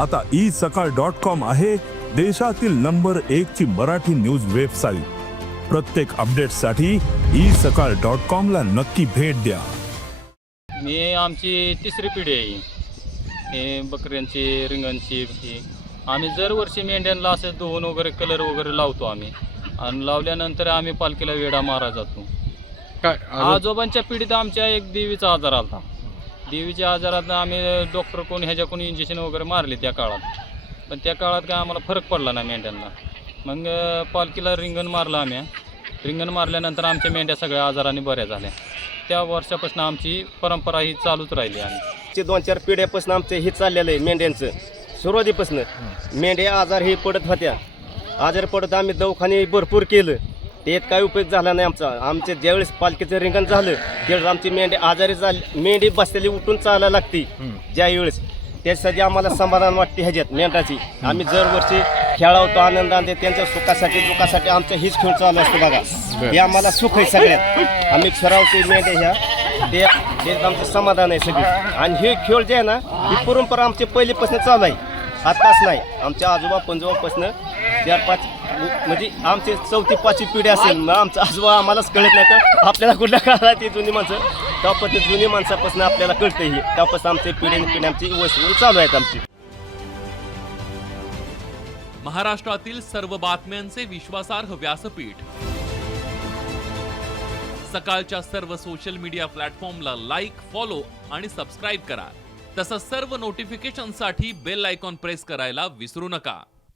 आता ई सकाळ dot com आहे देशातील नंबर एक ची मराठी न्यूज वेबसाईट. प्रत्येक अपडेटसाठी ई सकाळ डॉट कॉम ला नक्की भेट द्या. मी आमची तिसरी पिढी आहे. ही. बकऱ्यांची रिंगांची ही. आम्ही दरवर्षी मेंढ्यांना असं धुवून वगैरे कलर वगैरे लावतो आम्ही. आणि लावल्यानंतर आम्ही पालखीला वेडा मारा जातो. काय आजोबांच्या पिढीत आमच्या एक देवीचा आजार आलता. देवीच्या आजारात आम्ही डॉक्टर कोण ह्याच्याकडून इंजेक्शन वगैरे मारले त्या काळात. पण त्या काळात काय आम्हाला फरक पडला ना मेंढ्यांना. मग पालखीला रिंगण मारलं आम्ही. रिंगण मारल्यानंतर आमच्या मेंढ्या सगळ्या आजाराने बऱ्या झाल्या. त्या वर्षापासून आमची परंपरा ही चालूच राहिली आणि चे दोन चार पिढ्यापासून आमचं हे चाललेलं आहे मेंढ्यांचं. सुरुवातीपासून. मेंढ्या आजार हे पडत होत्या. आजार पडत आम्ही दवाखाने भरपूर केलं. त्यात काय उपयोग झाला नाही आमचा. आमचे ज्यावेळेस पालखीचं रिंगण झालं त्यावेळेस आमची मेंढी आजारी झाली. मेंढी बसलेली उठून चालायला लागते. ज्या वेळेस त्यासाठी आम्हाला समाधान वाटते ह्याच्यात मेंढराची आम्ही दरवर्षी खेळावतो आनंदाने त्यांच्या सुखासाठी दुखासाठी आमचा हीच खेळ चालू असतो बघा. हे आम्हाला सुख आहे सगळ्यात. आम्ही खेळावतो मेंढ्या ह्या. ते ते आमचं समाधान आहे सगळं. आणि हे खेळ जे आहे ना ही परंपरा आमची पहिलीपासून चालू आहे. आताच नाही. आमच्या आजोबा पंजोबापासून चार पाच म्हणजे आमची चौथी पाचवी पिढी असेल मग आमचं आजोबा आम्हालाच कळत नाही. तर आपल्याला कुठल्या काळात ती जुनी माणसं? त्यापासून जुनी माणसापासून आपल्याला कळतं हे. त्यापासून आमची पिढी पिढी आमची वस्तू चालू आहेत आमची. महाराष्ट्रातील सर्व बातम्यांचे विश्वासार्ह व्यासपीठ. सकाळच्या सर्व सोशल मीडिया प्लॅटफॉर्मला लाईक फॉलो आणि सबस्क्राईब करा. तसंच सर्व नोटिफिकेशनसाठी बेल आयकॉन प्रेस करायला विसरू नका.